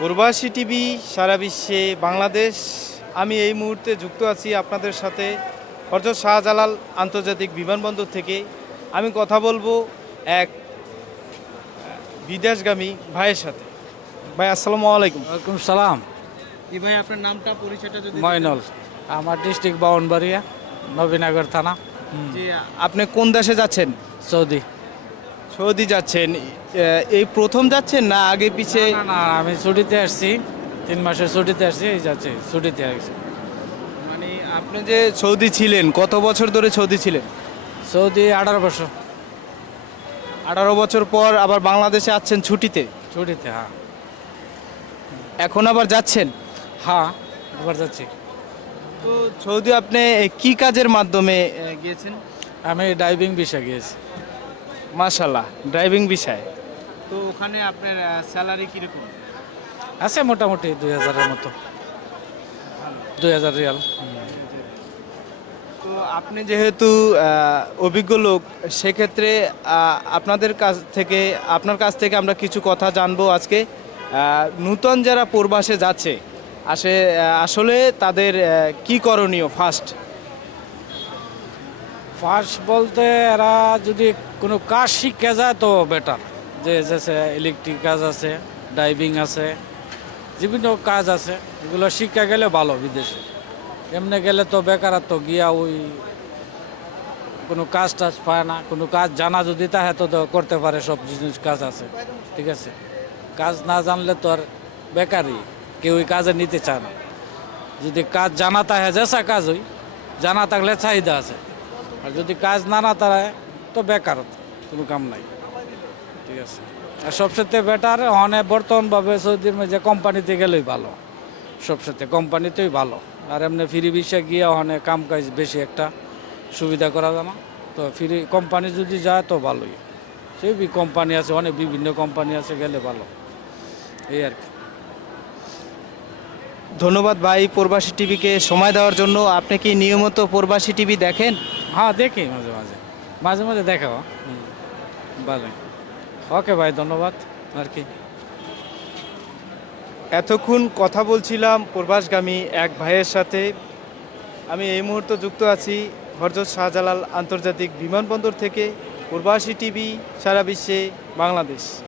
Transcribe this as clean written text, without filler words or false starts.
প্রবাসী টিভি সারা বিশ্বে বাংলাদেশ। আমি এই মুহূর্তে যুক্ত আছি আপনাদের সাথে হযরত শাহজালাল আন্তর্জাতিক বিমানবন্দর থেকে। আমি কথা বলবো এক বিদেশগামী ভাইয়ের সাথে। ভাই আসসালামু আলাইকুম। ওয়ালাইকুম সালাম। জি ভাই, আপনার নামটা পরিচয়টা যদি ময়নুল, আমার ডিস্ট্রিক্ট বাউনবাড়িয়া, নবীনগর থানা, জি, আপনি কোন দেশে যাচ্ছেন? সৌদি। সৌদি যাচ্ছেন। এই প্রথম যাচ্ছেন না আগে পিছে? না না, আমি ছুটিতে আসছি, 3 মাসের ছুটিতে আসছি, এই যাচ্ছি ছুটিতে আসছি। মানে আপনি যে সৌদি ছিলেন, কত বছর ধরে সৌদি ছিলেন? সৌদি 18 বছর 18 বছর পর আবার বাংলাদেশে আসছেন ছুটিতে। ছুটিতে, হ্যাঁ এখন আবার যাচ্ছেন? হ্যাঁ, এবার যাচ্ছি। তো সৌদি আপনি কি কাজের মাধ্যমে গিয়েছেন? আমি ডাইভিং ভিসা গিয়েছি। মাশাল্লাহ, ড্রাইভিং বিষয়। তো ওখানে আপনার স্যালারি কীরকম? আছে মোটামুটি 2000-এর মতো, 2000 রিয়াল। তো আপনি যেহেতু অভিজ্ঞ লোক, সেক্ষেত্রে আপনার কাছ থেকে আমরা কিছু কথা জানবো আজকে। নূতন যারা প্রবাসে যাচ্ছে আসলে তাদের কি করণীয় ফার্স্ট? ফার্স্ট বলতে এরা যদি কোনো কাজ শিখে যায় তো বেটার, যে যেসে ইলেকট্রিক কাজ আছে, ডাইভিং আছে, বিভিন্ন কাজ আছে, এগুলো শিক্ষা গেলে ভালো। বিদেশে এমনি গেলে তো বেকারত্ব গিয়া ওই কোনো কাজ টাজ পায় না। কোনো কাজ জানা যদি তাহে তো করতে পারে, সব জিনিস কাজ আছে, ঠিক আছে। কাজ না জানলে তো আর বেকারই, কেউ ওই কাজে নিতে চায় না। যদি কাজ জানা তাহে যেসা কাজ হই, জানা থাকলে চাহিদা আছে। আর যদি কাজ না তারায় তো বেকারত্ব, কোনো কাম নাই, ঠিক আছে। আর সবসাথে বেটার অনেক বর্তমানভাবে সৌদির মধ্যে কোম্পানিতে গেলেই ভালো, সবসাথে কোম্পানিতেই ভালো। আর এমনি ফ্রি ভিসা গিয়ে অনেক কাম কাজ বেশি একটা সুবিধা করা যায় না। তো ফ্রি কোম্পানি যদি যায় তো ভালোই। সেই কোম্পানি আছে, অনেক বিভিন্ন কোম্পানি আছে, গেলে ভালো, এই আর কি। ধন্যবাদ ভাই প্রবাসী টিভিকে সময় দেওয়ার জন্য। আপনি কি নিয়মিত প্রবাসী টিভি দেখেন? হ্যাঁ দেখি, মাঝে মাঝে মাঝে মাঝে দেখা। ভালো, ওকে ভাই, ধন্যবাদ আর কি। এতক্ষণ কথা বলছিলাম প্রবাসগামী এক ভাইয়ের সাথে। আমি এই মুহূর্তে যুক্ত আছি হযরত শাহজালাল আন্তর্জাতিক বিমানবন্দর থেকে। প্রবাসী টিভি সারা বিশ্বে বাংলাদেশ।